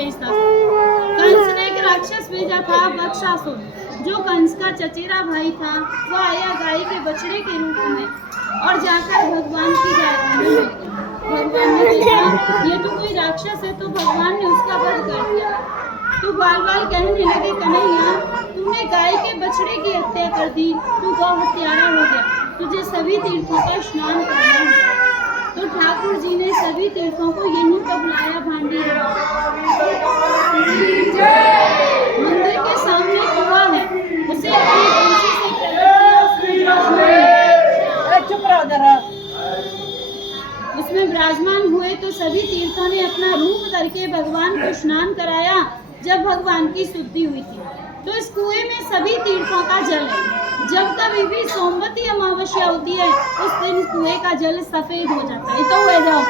भेजता था। कंस ने एक राक्षस भेजा था बत्सासुर, जो कंस का चचेरा भाई था। वो आया गाय के बछड़े के रूप में और जाकर भगवान की गाय में मिल गया। भगवान ने देखा ये तो कोई राक्षस है, तो भगवान ने उसका वध कर दिया। तो बाल बाल कहने लगे, कन्हैया तूने गाय के बछड़े की हत्या कर दी, तू गौ हत्यारा हो गया, तुझे सभी तीर्थों का स्नान करना है। तो ठाकुर जी ने सभी तीर्थों को यहीं पर बुलाया भांडीर। मंदिर के सामने कुआं है, उसे अपनी बंसी से उसमें विराजमान हुए। तो सभी तीर्थों ने अपना रूप करके भगवान को स्नान कराया। जब भगवान की शुद्धि हुई थी, तो इस कुएं में सभी तीर्थों का जल है। जब कभी भी सोमवती अमावस्या होती है, उस दिन कुएं का जल सफेद हो जाता है। तो हो जाओ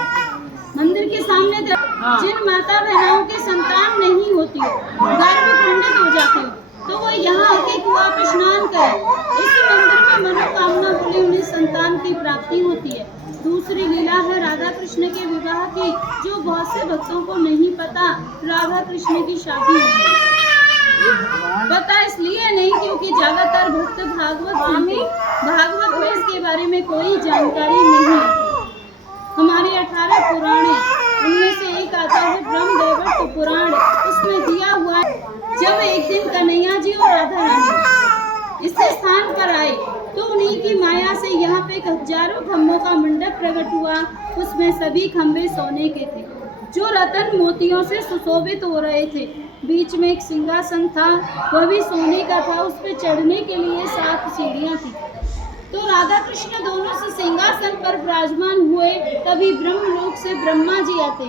मंदिर के सामने जिन माता बहनों के संतान नहीं होती, गर्भ खंडित हो जाते, तो वो यहाँ आके कुआं पे स्नान करें। इस मंदिर में मनोकामना बोली उन्हें संतान की प्राप्ति होती है। दूसरी लीला है राधा कृष्ण के विवाह की, जो बहुत से भक्तों को नहीं पता। राधा कृष्ण की शादी हुई, पता इसलिए नहीं क्योंकि ज्यादातर भक्त भागवत में इसके बारे में कोई जानकारी नहीं है। हमारे 18 पुराण है, उनमें से एक आता है ब्रह्मदेव पुराण। उसमें दिया हुआ है, जब एक दिन कन्हैया जी और राधा रानी इस स्थान पर आए, तो उन्हीं की माया से यहाँ पे हजारों खम्भों का मंडप प्रकट हुआ। उसमें सभी खम्भे सोने के थे, जो रतन मोतियों से सुशोभित हो रहे थे। बीच में एक सिंहासन था, वह भी सोने का था। उस पर चढ़ने के लिए 7 सीढ़ियां थी। तो राधा कृष्ण दोनों से सिंहासन पर विराजमान हुए। तभी ब्रह्मलोक से ब्रह्मा जी आते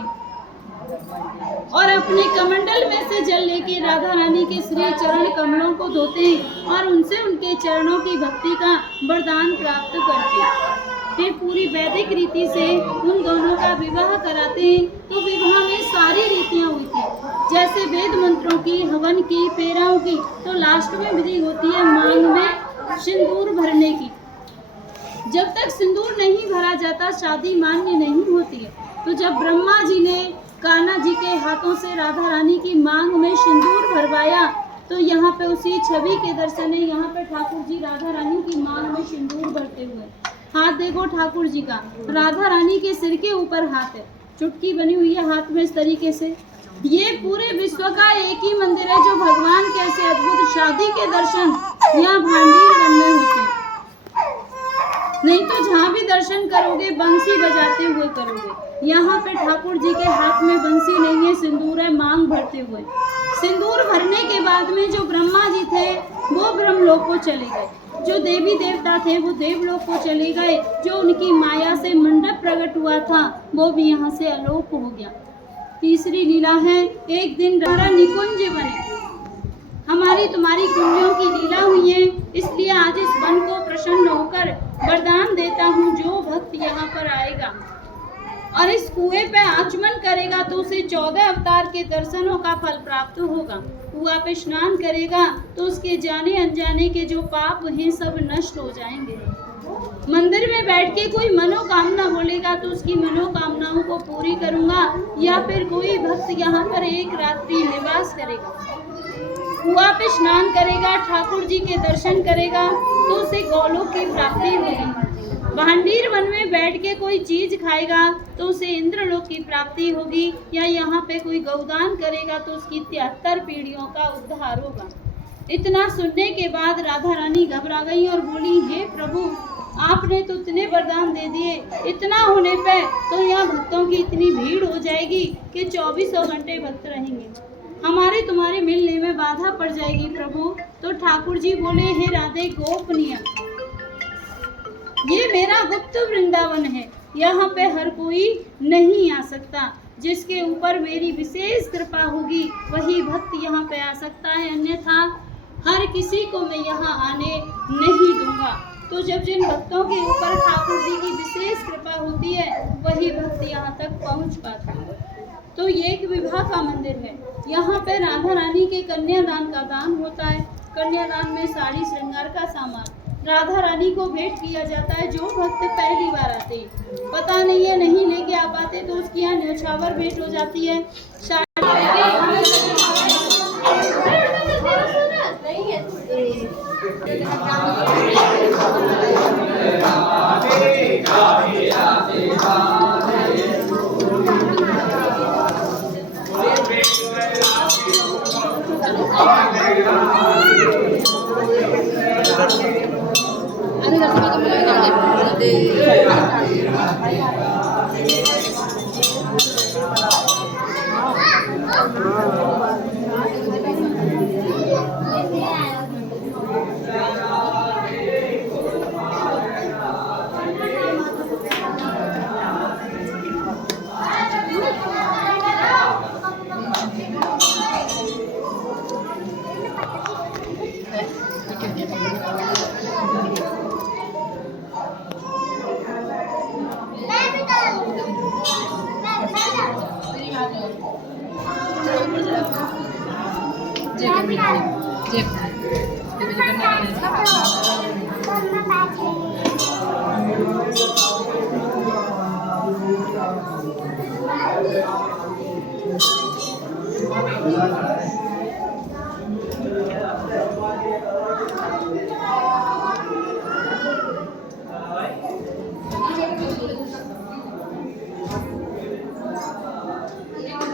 और अपने कमंडल में से जल लेके राधा रानी के श्री चरण कमलों को धोते हैं और उनसे उनके चरणों की भक्ति का वरदान प्राप्त करते हैं। फिर पूरी वैदिक रीति से उन दोनों का विवाह कराते हैं। तो विवाह में सारी रीतियां हुई थी, जैसे वेद मंत्रों की, हवन की, फेराओं की। तो लास्ट में विधि होती है मांग में सिंदूर भरने की। जब तक सिंदूर नहीं भरा जाता, शादी मान्य नहीं होती है। तो जब ब्रह्मा जी ने कान्हा जी के हाथों से राधा रानी की मांग में सिंदूर भरवाया, तो यहाँ पे उसी छवि के दर्शन है। यहाँ पे ठाकुर जी राधा रानी की मांग में सिंदूर भरते हुए, हाथ देखो ठाकुर जी का, राधा रानी के सिर के ऊपर हाथ है, चुटकी बनी हुई है हाथ में इस तरीके से। ये पूरे विश्व का एक ही मंदिर है जो भगवान के ऐसे अद्भुत शादी के दर्शन यहाँ भांडीर वन में होते हैं। नहीं तो जहाँ भी दर्शन करोगे बंसी बजाते हुए करोगे। यहाँ पे ठाकुर जी के हाथ में बंसी नहीं है, सिंदूर है, मांग भरते हुए। सिंदूर भरने के बाद में जो ब्रह्मा जी थे वो ब्रह्मलोक को चले गए, जो देवी देवता थे वो देवलोक को चले गए। जो उनकी माया से मंडप प्रकट हुआ था वो भी यहाँ से अलोप हो गया। तीसरी लीला है, एक दिन रारा निकुंज बने। हमारी तुम्हारी कुंजियों की लीला हुई है, इसलिए आज इस वन को प्रसन्न होकर वरदान देता हूँ, जो भक्त यहाँ पर आएगा और इस कुएं पे आचमन करेगा तो उसे 14 अवतार के दर्शनों का फल प्राप्त होगा। कुआं पे स्नान करेगा तो उसके जाने अनजाने के जो पाप हैं सब नष्ट हो जाएंगे। मंदिर में बैठ के कोई मनोकामना बोलेगा तो उसकी मनोकामनाओं को पूरी करूंगा। या फिर कोई भक्त यहाँ पर एक रात्रि निवास करेगा, कुआं पे स्नान करेगा, ठाकुर जी के दर्शन करेगा तो उसे गौलोक की प्राप्ति होगी। भांडीर वन में बैठ के कोई चीज खाएगा तो उसे इंद्रलोक की प्राप्ति होगी। या यहाँ पे कोई गौदान करेगा तो उसकी 73 पीढ़ियों का उद्धार होगा। इतना सुनने के बाद राधा रानी घबरा गई और बोली, हे प्रभु, आपने तो इतने वरदान दे दिए, इतना होने पे तो यहाँ भक्तों की इतनी भीड़ हो जाएगी कि 24 घंटे भक्त रहेंगे, हमारे तुम्हारे मिलने में बाधा पड़ जाएगी प्रभु। तो ठाकुर जी बोले, हे राधे गोपनीय, ये मेरा गुप्त वृंदावन है, यहाँ पे हर कोई नहीं आ सकता। जिसके ऊपर मेरी विशेष कृपा होगी वही भक्त यहाँ पे आ सकता है, अन्यथा हर किसी को मैं यहाँ आने नहीं दूंगा। तो जब जिन भक्तों के ऊपर ठाकुर जी की विशेष कृपा होती है वही भक्त यहाँ तक पहुँच पाता है। तो ये एक विवाह का मंदिर है। यहाँ पे राधा रानी के कन्यादान का दान होता है। कन्यादान में साड़ी श्रृंगार का सामान राधा रानी को भेंट किया जाता है। जो भक्त पहली बार आते, पता नहीं है नहीं लेके आ पाते, तो उसकी यहाँ न्योछावर भेंट हो जाती है। जे